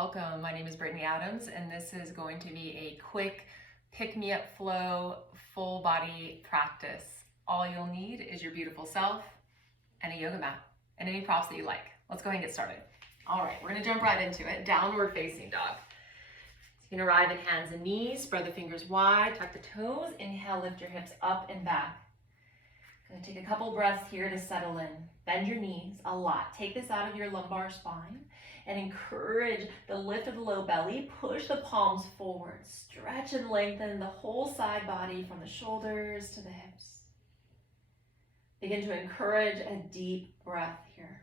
welcome. My name is Brittany Adams, and this is going to be a quick pick-me-up flow, full body practice. All you'll need is your beautiful self and a yoga mat and any props that you like. Let's go ahead and get started. All right, we're gonna jump right into it. Downward facing dog. So you're gonna arrive in hands and knees, spread the fingers wide, tuck the toes, inhale, lift your hips up and back. Gonna take a couple breaths here to settle in. Bend your knees a lot. Take this out of your lumbar spine and encourage the lift of the low belly. Push the palms forward. Stretch and lengthen the whole side body from the shoulders to the hips. Begin to encourage a deep breath here.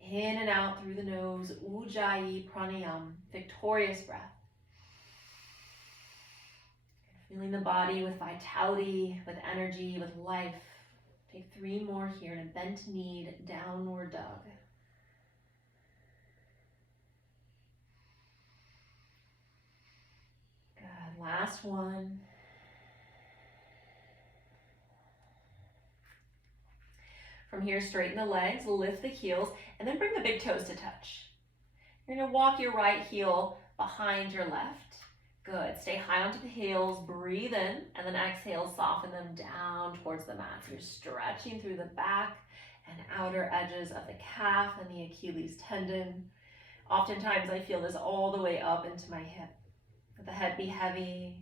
In and out through the nose, Ujjayi Pranayama, victorious breath. Feeling the body with vitality, with energy, with life. Take 3 more here in a bent knee, downward dog. Good, last one. From here, straighten the legs, lift the heels, and then bring the big toes to touch. You're gonna walk your right heel behind your left. Good, stay high onto the heels, breathe in, and then exhale, soften them down towards the mat. So you're stretching through the back and outer edges of the calf and the Achilles tendon. Oftentimes I feel this all the way up into my hip. Let the head be heavy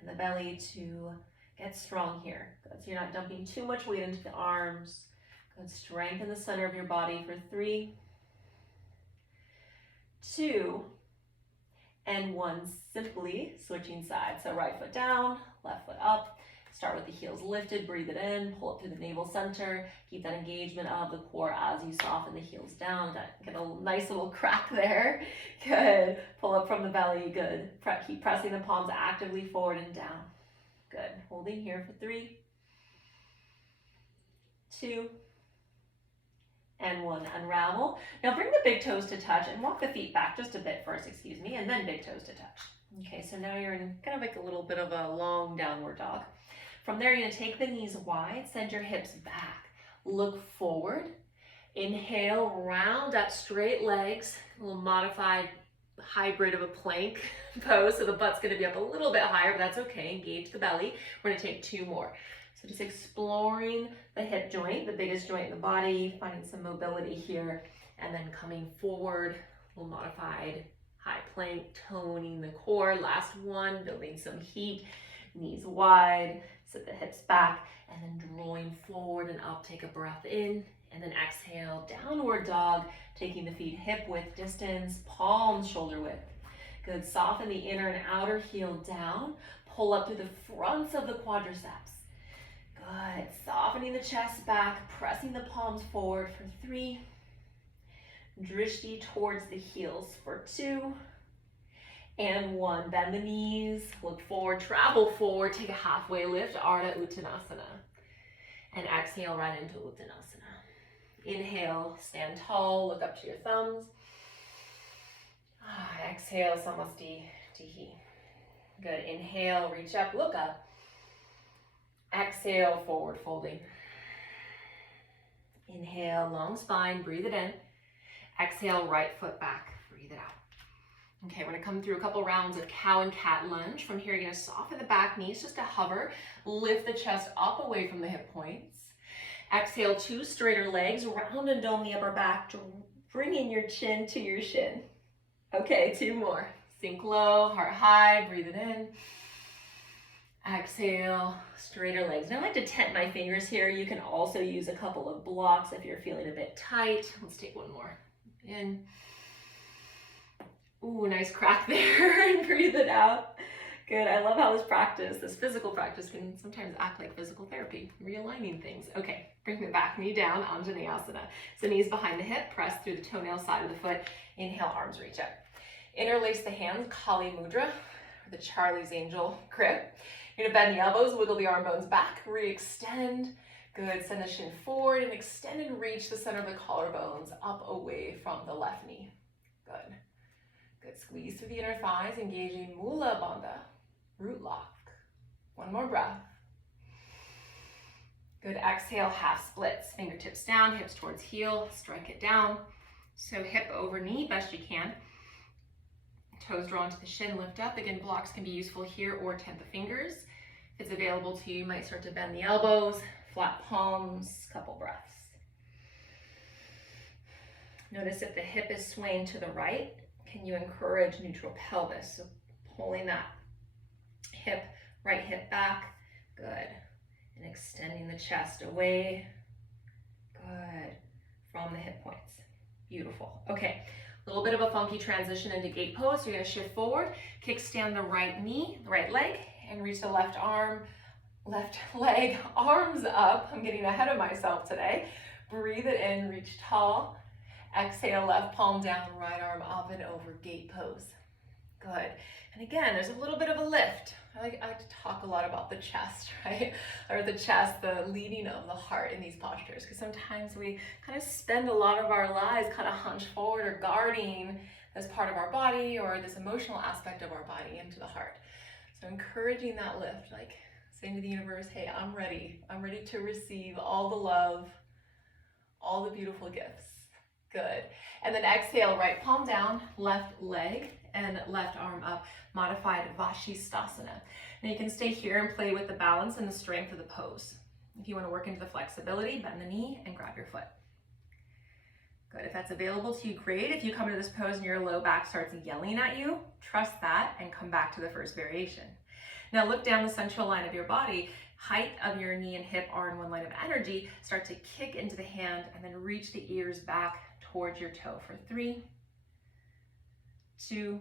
and the belly to get strong here. Good, so you're not dumping too much weight into the arms. Good, strengthen the center of your body for 3, 2, and 1, simply switching sides. So right foot down, left foot up. Start with the heels lifted, breathe it in, pull up through the navel center. Keep that engagement of the core as you soften the heels down. Get a nice little crack there. Good. Pull up from the belly, good. Keep pressing the palms actively forward and down. Good. Holding here for 3, 2, and 1, unravel. Now bring the big toes to touch and walk the feet back just a bit first, and then big toes to touch. Okay, so now you're in kind of like a little bit of a long downward dog. From there, you're gonna take the knees wide, send your hips back, look forward. Inhale, round up straight legs, a little modified hybrid of a plank pose, so the butt's gonna be up a little bit higher, but that's okay, engage the belly. We're gonna take 2 more. So just exploring the hip joint, the biggest joint in the body, finding some mobility here, and then coming forward, a little modified high plank, toning the core. Last one, building some heat, knees wide, sit the hips back, and then drawing forward and up, take a breath in, and then exhale, downward dog, taking the feet hip width distance, palms shoulder width. Good, soften the inner and outer heel down, pull up through the fronts of the quadriceps. Good, softening the chest back, pressing the palms forward for 3, drishti towards the heels for 2, and 1. Bend the knees, look forward, travel forward, take a halfway lift, Ardha Uttanasana. And exhale right into Uttanasana. Inhale, stand tall, look up to your thumbs. Exhale, Samastitihi. Good, inhale, reach up, look up. Exhale, forward folding. Inhale, long spine, breathe it in. Exhale, right foot back, breathe it out. Okay, we're gonna come through a couple rounds of cow and cat lunge. From here, you're gonna soften the back knees just to hover. Lift the chest up away from the hip points. Exhale, 2 straighter legs, round and dome the upper back, bringing your chin to your shin. Okay, 2 more. Sink low, heart high, breathe it in. Exhale, straighter legs. Now I like to tent my fingers here. You can also use a couple of blocks if you're feeling a bit tight. Let's take 1 more. In. Ooh, nice crack there. And breathe it out. Good, I love how this physical practice can sometimes act like physical therapy, realigning things. Okay, bring the back knee down, Anjaneyasana. So knees behind the hip, press through the toenail side of the foot. Inhale, arms reach up. Interlace the hands, Kali Mudra, or the Charlie's Angel grip. You're gonna bend the elbows, wiggle the arm bones back, re-extend. Good, send the shin forward and extend and reach the center of the collarbones up away from the left knee. Good. Good, squeeze through the inner thighs, engaging Mula Bandha, root lock. 1 more breath. Good, exhale, half splits. Fingertips down, hips towards heel, strike it down. So hip over knee, best you can. Toes drawn to the shin, lift up. Again, blocks can be useful here or tent the fingers. If it's available to you, you might start to bend the elbows, flat palms, couple breaths. Notice if the hip is swaying to the right, can you encourage neutral pelvis? So pulling that hip, right hip back, good. And extending the chest away, good, from the hip points. Beautiful. Okay, a little bit of a funky transition into gate pose. So you're gonna shift forward, kickstand the right knee, the right leg, and reach the left arm, left leg, arms up. I'm getting ahead of myself today. Breathe it in, reach tall. Exhale, left palm down, right arm up and over, gate pose. Good. And again, there's a little bit of a lift. I like to talk a lot about the chest, right? Or the chest, the leading of the heart in these postures, because sometimes we kind of spend a lot of our lives kind of hunched forward or guarding this part of our body or this emotional aspect of our body into the heart. So encouraging that lift, like saying to the universe, hey, I'm ready. I'm ready to receive all the love, all the beautiful gifts. Good. And then exhale, right palm down, left leg and left arm up, modified Vashisthasana. Now you can stay here and play with the balance and the strength of the pose. If you want to work into the flexibility, bend the knee and grab your foot. Good. If that's available to you, great. If you come to this pose and your low back starts yelling at you, trust that and come back to the first variation. Now look down the central line of your body. Height of your knee and hip are in one line of energy. Start to kick into the hand and then reach the ears back towards your toe for 3, 2,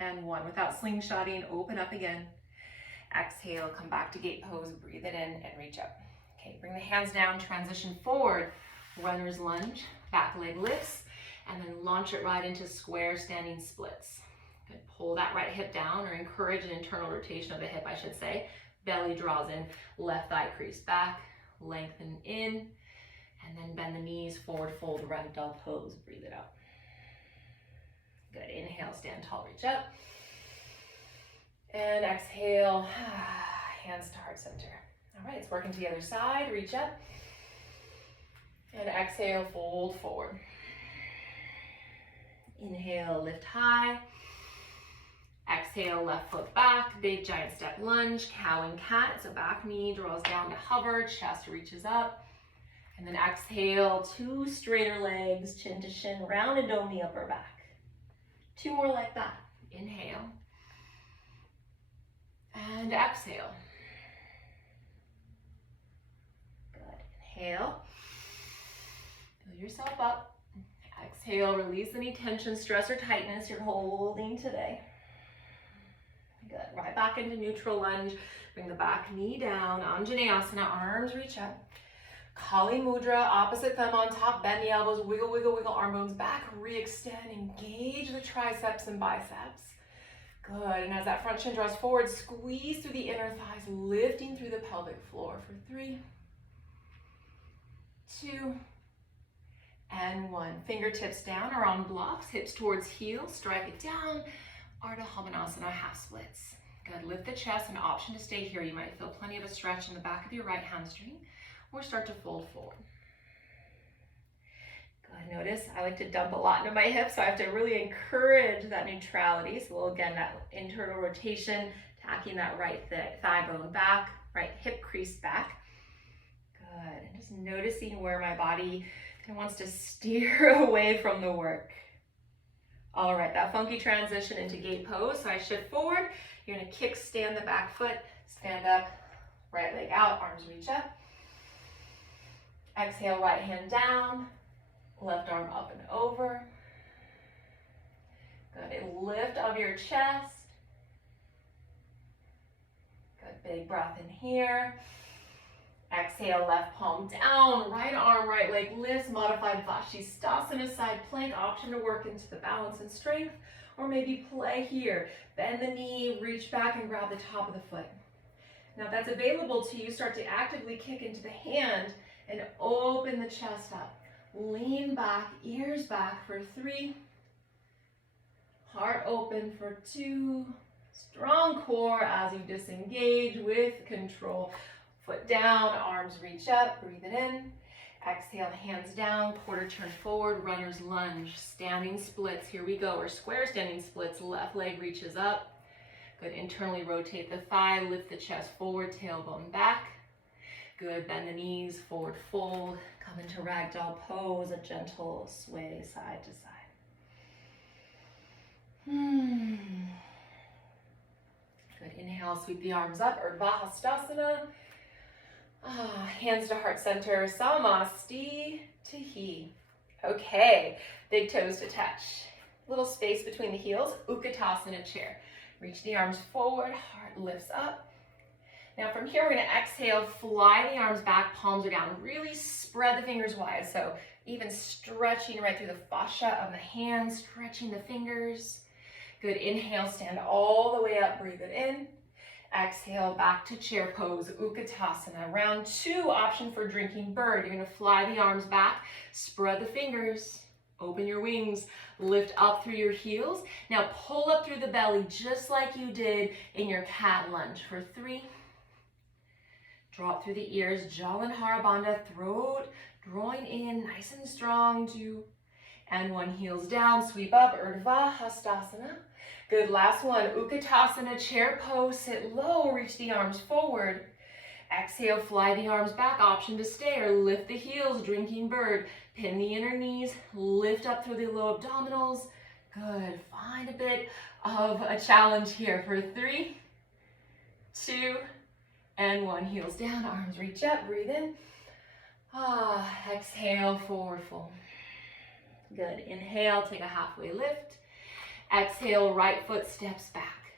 and 1. Without slingshotting, open up again. Exhale, come back to gate pose, breathe it in and reach up. Okay, bring the hands down, transition forward, runner's lunge, back leg lifts, and then launch it right into square standing splits. Good. Pull that right hip down or encourage an internal rotation of the hip, I should say. Belly draws in, left thigh crease back, lengthen in, and then bend the knees, forward fold, ragdoll pose, breathe it out. Good, inhale, stand tall, reach up. And exhale, hands to heart center. All right, it's working to the other side, reach up. And exhale, fold forward. Inhale, lift high. Exhale, left foot back, big giant step lunge, cow and cat. So back knee draws down to hover, chest reaches up. And then exhale, 2 straighter legs, chin to shin, round and dome the upper back. 2 more like that. Inhale. And exhale. Good. Inhale. Build yourself up. Exhale, release any tension, stress, or tightness you're holding today. Good. Right back into neutral lunge. Bring the back knee down. Anjaneyasana, arms reach up. Kali Mudra, opposite thumb on top, bend the elbows, wiggle, wiggle, wiggle, arm bones back, re-extend, engage the triceps and biceps. Good, and as that front shin draws forward, squeeze through the inner thighs, lifting through the pelvic floor for 3, 2, and 1. Fingertips down or on blocks, hips towards heels, strike it down, Ardha Havanasana, half splits. Good, lift the chest, an option to stay here. You might feel plenty of a stretch in the back of your right hamstring, or start to fold forward. Good, notice I like to dump a lot into my hips, so I have to really encourage that neutrality. So we'll, again, that internal rotation, tacking that right thigh bone back, right hip crease back. Good, and just noticing where my body kind of wants to steer away from the work. All right, that funky transition into gate pose. So I shift forward, you're gonna kick, stand the back foot, stand up, right leg out, arms reach up. Exhale, right hand down, left arm up and over. Good, a lift of your chest. Good, big breath in here. Exhale, left palm down, right arm, right leg lifts, modified Vashisthasana, side plank, option to work into the balance and strength, or maybe play here. Bend the knee, reach back and grab the top of the foot. Now if that's available to you, start to actively kick into the hand and open the chest up. Lean back, ears back for 3. Heart open for 2. Strong core as you disengage with control. Foot down, arms reach up, breathe it in. Exhale, hands down, quarter turn forward, runner's lunge, standing splits. Here we go, or square standing splits. Left leg reaches up. Good, internally rotate the thigh, lift the chest forward, tailbone back. Good, bend the knees, forward fold. Come into ragdoll pose, a gentle sway side to side. Good, inhale, sweep the arms up, Urdhva Hastasana. Hands to heart center, Samasti to He. Okay, big toes to touch. Little space between the heels, Utkatasana chair. Reach the arms forward, heart lifts up. Now from here, we're gonna exhale, fly the arms back, palms are down. Really spread the fingers wide, so even stretching right through the fascia of the hands, stretching the fingers. Good, inhale, stand all the way up, breathe it in. Exhale, back to chair pose, Utkatasana. Round 2, option for drinking bird. You're gonna fly the arms back, spread the fingers, open your wings, lift up through your heels. Now pull up through the belly just like you did in your cat lunge for 3. Drop through the ears, Jalandhara Bandha, throat, drawing in, nice and strong, 2. And 1, heels down, sweep up, Urdhva Hastasana. Good, last one, Utkatasana, chair pose, sit low, reach the arms forward. Exhale, fly the arms back, option to stay or lift the heels, drinking bird. Pin the inner knees, lift up through the low abdominals. Good, find a bit of a challenge here for 3, 2, and 1. Heels down, arms reach up, breathe in. Exhale, forward fold. Good, inhale, take a halfway lift. Exhale, right foot steps back.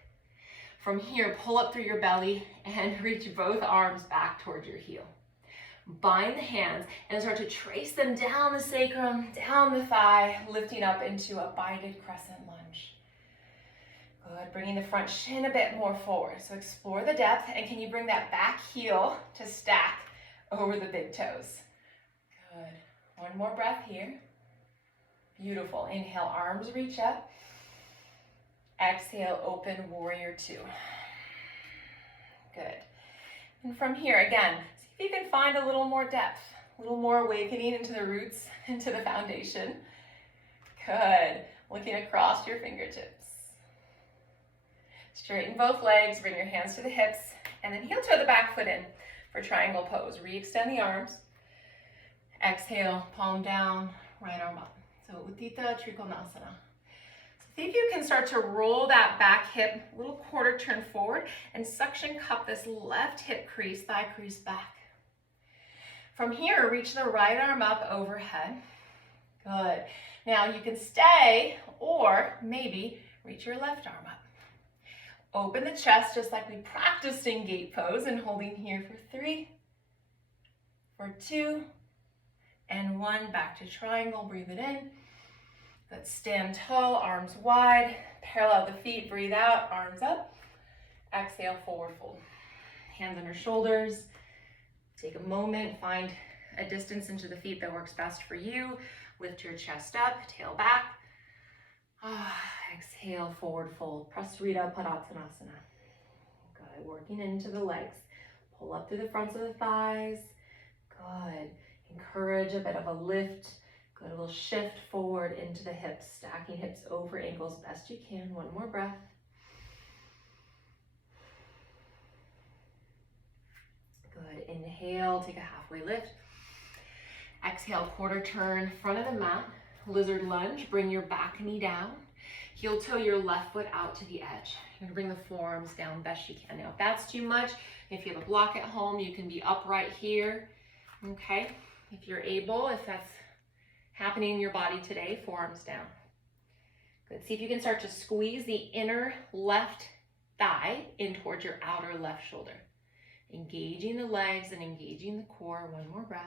From here, pull up through your belly and reach both arms back towards your heel. Bind the hands and start to trace them down the sacrum, down the thigh, lifting up into a binded crescent lunge. Good, bringing the front shin a bit more forward. So explore the depth, and can you bring that back heel to stack over the big toes? Good, 1 more breath here. Beautiful, inhale, arms reach up. Exhale, open warrior 2. Good. And from here, again, see if you can find a little more depth, a little more awakening into the roots, into the foundation. Good. Looking across your fingertips. Straighten both legs, bring your hands to the hips, and then heel toe the back foot in for triangle pose. Re-extend the arms. Exhale, palm down, right arm up. So Utthita Trikonasana. See if you can start to roll that back hip, little quarter turn forward, and suction cup this left hip crease, thigh crease back. From here, reach the right arm up overhead. Good. Now you can stay, or maybe reach your left arm up. Open the chest just like we practiced in gate pose, and holding here for 3, for 2, and 1. Back to triangle, breathe it in. Good, stand tall, arms wide, parallel the feet, breathe out, arms up. Exhale, forward fold. Hands under shoulders. Take a moment, find a distance into the feet that works best for you. Lift your chest up, tail back. Exhale, forward fold. Prasarita Padottanasana. Good, working into the legs. Pull up through the fronts of the thighs. Good, encourage a bit of a lift. Good, a little shift forward into the hips, stacking hips over ankles best you can. 1 more breath. Good, inhale, take a halfway lift. Exhale, quarter turn, front of the mat, lizard lunge. Bring your back knee down. Heel toe your left foot out to the edge. You're gonna bring the forearms down best you can. Now, if that's too much, if you have a block at home, you can be upright here, okay? If you're able, if that's happening in your body today, forearms down. Good, see if you can start to squeeze the inner left thigh in towards your outer left shoulder. Engaging the legs and engaging the core. 1 more breath.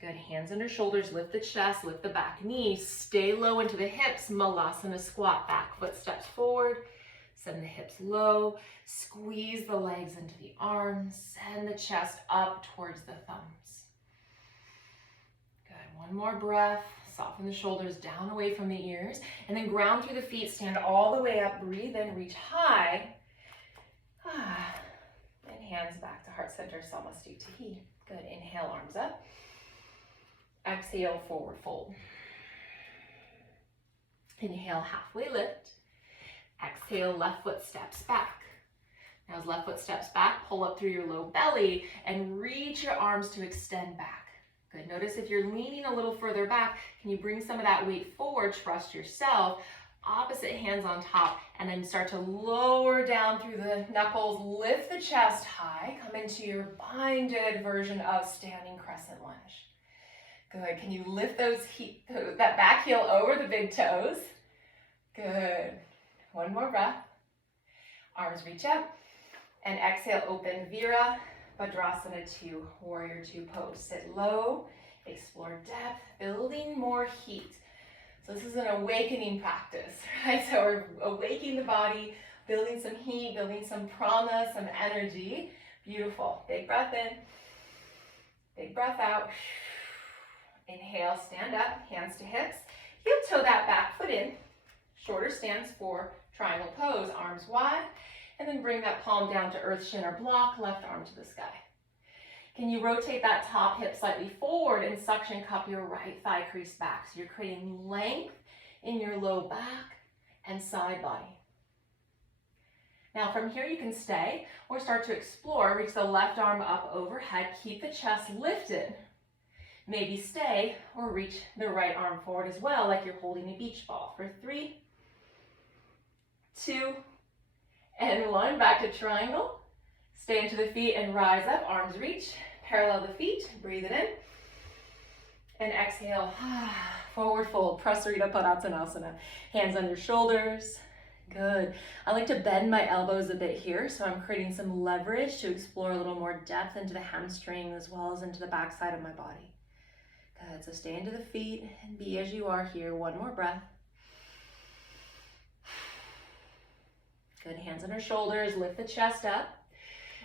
Good, hands under shoulders, lift the chest, lift the back knee, stay low into the hips, Malasana squat, back foot steps forward, send the hips low, squeeze the legs into the arms, send the chest up towards the thumbs. Good, 1 more breath, soften the shoulders down away from the ears, and then ground through the feet, stand all the way up, breathe in, reach high, and hands back to heart center, Samasti to He. Good, inhale, arms up. Exhale, forward fold. Inhale, halfway lift. Exhale, left foot steps back. Now as left foot steps back, pull up through your low belly and reach your arms to extend back. Good, notice if you're leaning a little further back, can you bring some of that weight forward, trust yourself, opposite hands on top, and then start to lower down through the knuckles, lift the chest high, come into your binded version of standing crescent lunge. Good, can you lift that back heel over the big toes? Good, one more breath. Arms reach up, and exhale, open Vira Bhadrasana 2, Warrior 2 pose. Sit low, explore depth, building more heat. So this is an awakening practice, right? So we're awakening the body, building some heat, building some prana, some energy. Beautiful. Big breath in, big breath out. Inhale, stand up, hands to hips. Heel toe that back foot in. Shorter stance for triangle pose, arms wide. And then bring that palm down to earth, shin or block, left arm to the sky. Can you rotate that top hip slightly forward and suction cup your right thigh crease back? So you're creating length in your low back and side body. Now from here you can stay or start to explore. Reach the left arm up overhead. Keep the chest lifted. Maybe stay or reach the right arm forward as well, like you're holding a beach ball. For 3, 2, and 1. Back to triangle. Stay into the feet and rise up. Arms reach. Parallel the feet. Breathe it in. And exhale. Forward fold. Prasarita Padottanasana. Hands on your shoulders. Good. I like to bend my elbows a bit here, so I'm creating some leverage to explore a little more depth into the hamstring as well as into the back side of my body. Good. So stay into the feet and be as you are here. One more breath. Good, hands on our shoulders, lift the chest up.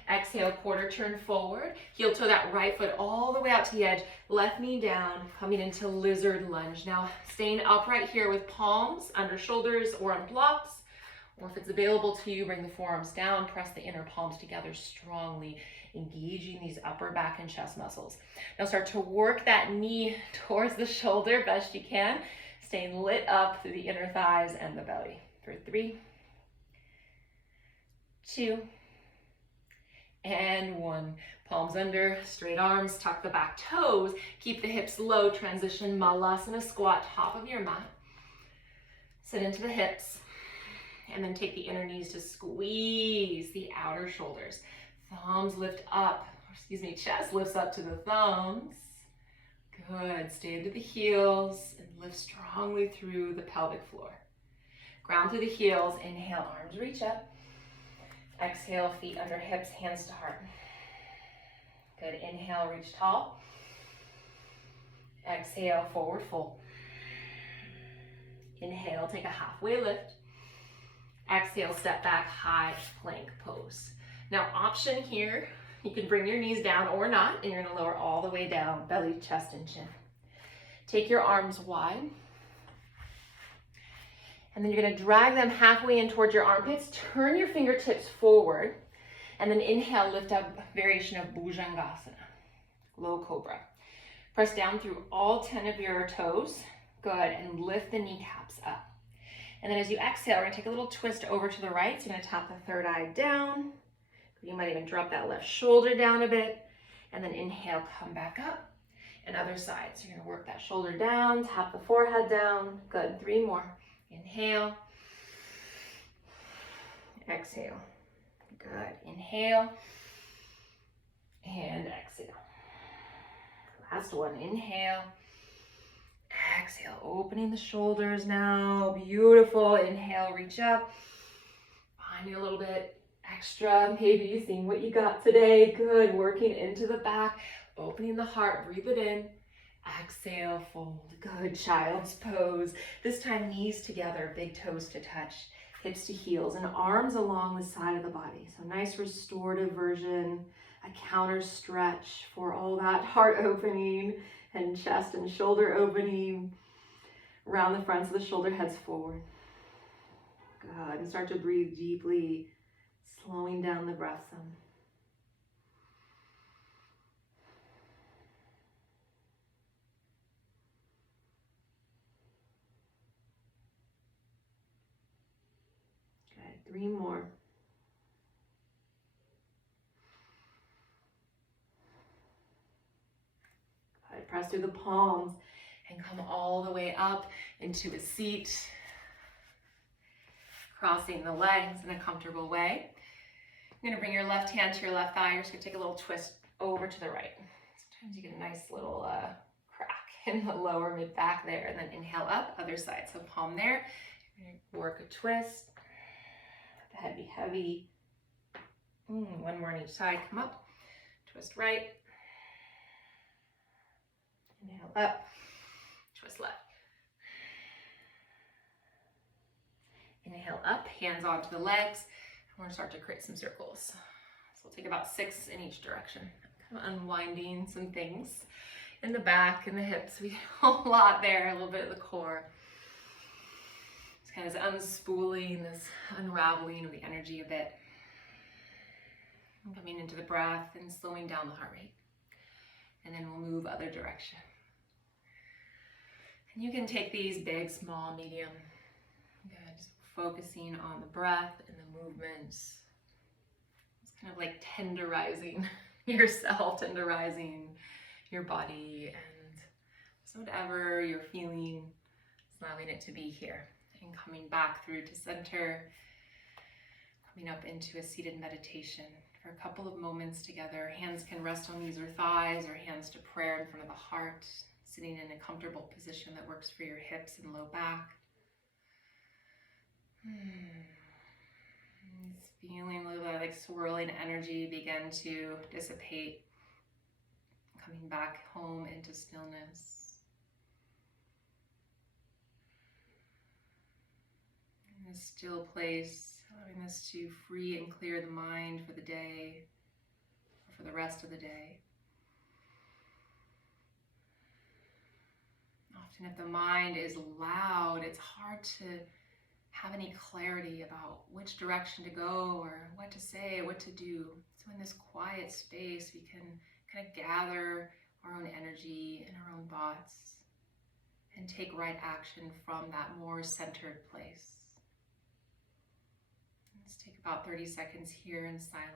Exhale, quarter turn forward. Heel toe that right foot all the way out to the edge. Left knee down, coming into lizard lunge. Now, staying upright here with palms under shoulders or on blocks. Or if it's available to you, bring the forearms down, press the inner palms together strongly, engaging these upper back and chest muscles. Now start to work that knee towards the shoulder best you can, staying lit up through the inner thighs and the belly. For 3, 2, and 1. Palms under, straight arms, tuck the back toes, keep the hips low, transition Malasana squat, top of your mat. Sit into the hips, and then take the inner knees to squeeze the outer shoulders. Thumbs lift up, chest lifts up to the thumbs. Good, stay into the heels and lift strongly through the pelvic floor. Ground through the heels, inhale, arms reach up. Exhale, feet under hips, hands to heart. Good, inhale, reach tall. Exhale, forward fold. Inhale, take a halfway lift. Exhale, step back, high plank pose. Now option here, you can bring your knees down or not, and you're gonna lower all the way down, belly, chest, and chin. Take your arms wide. And then you're gonna drag them halfway in towards your armpits, turn your fingertips forward, and then inhale, lift up, variation of Bhujangasana, low cobra. Press down through all 10 of your toes, good, and lift the kneecaps up. And then as you exhale, we're gonna take a little twist over to the right, so you're gonna tap the third eye down. You might even drop that left shoulder down a bit, and then inhale, come back up, and other side. So you're gonna work that shoulder down, tap the forehead down, good, 3 more. Inhale, exhale, good, inhale, and exhale. Last one, inhale, exhale, opening the shoulders now, beautiful, inhale, reach up, find a little bit extra, maybe seeing what you got today, good, working into the back, opening the heart, breathe it in. Exhale, fold. Good, child's pose. This time knees together, big toes to touch, hips to heels, and arms along the side of the body. So nice restorative version, a counter stretch for all that heart opening and chest and shoulder opening. Round the fronts of the shoulder heads forward. Good, and start to breathe deeply, slowing down the breath some. 3 more. Good. Press through the palms and come all the way up into a seat. Crossing the legs in a comfortable way. You're gonna bring your left hand to your left thigh. You're just gonna take a little twist over to the right. Sometimes you get a nice little crack in the lower mid back there, and then inhale up, other side. So palm there. You're gonna work a twist. Let the head be heavy. One more on each side. Come up, twist right. Inhale up, twist left. Inhale up, hands onto the legs. We're gonna start to create some circles. So we'll take about 6 in each direction. Kind of unwinding some things in the back and the hips. We have a lot there, a little bit of the core. It's kind of unspooling, this unraveling of the energy a bit. And coming into the breath and slowing down the heart rate. And then we'll move other direction. And you can take these big, small, medium. Good. Just focusing on the breath and the movements. It's kind of like tenderizing yourself, tenderizing your body, and so whatever you're feeling, allowing it to be here. And coming back through to center, coming up into a seated meditation for a couple of moments together. Hands can rest on knees or thighs, or hands to prayer in front of the heart, sitting in a comfortable position that works for your hips and low back. Feeling a little bit like swirling energy begin to dissipate, coming back home into stillness. In a still place, allowing this to free and clear the mind for the day, or for the rest of the day. Often if the mind is loud, it's hard to have any clarity about which direction to go or what to say, what to do. So in this quiet space, we can kind of gather our own energy and our own thoughts and take right action from that more centered place. Let's take about 30 seconds here in silence.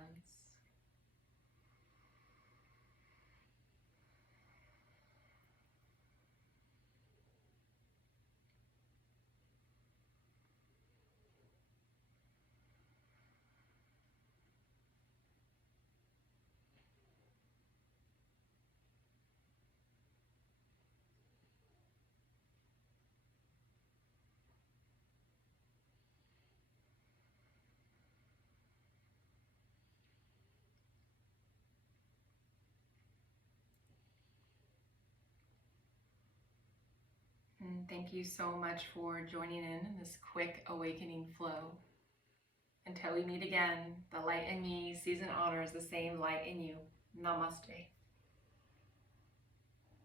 And thank you so much for joining in this quick awakening flow. Until we meet again, the light in me sees and honors the same light in you. Namaste.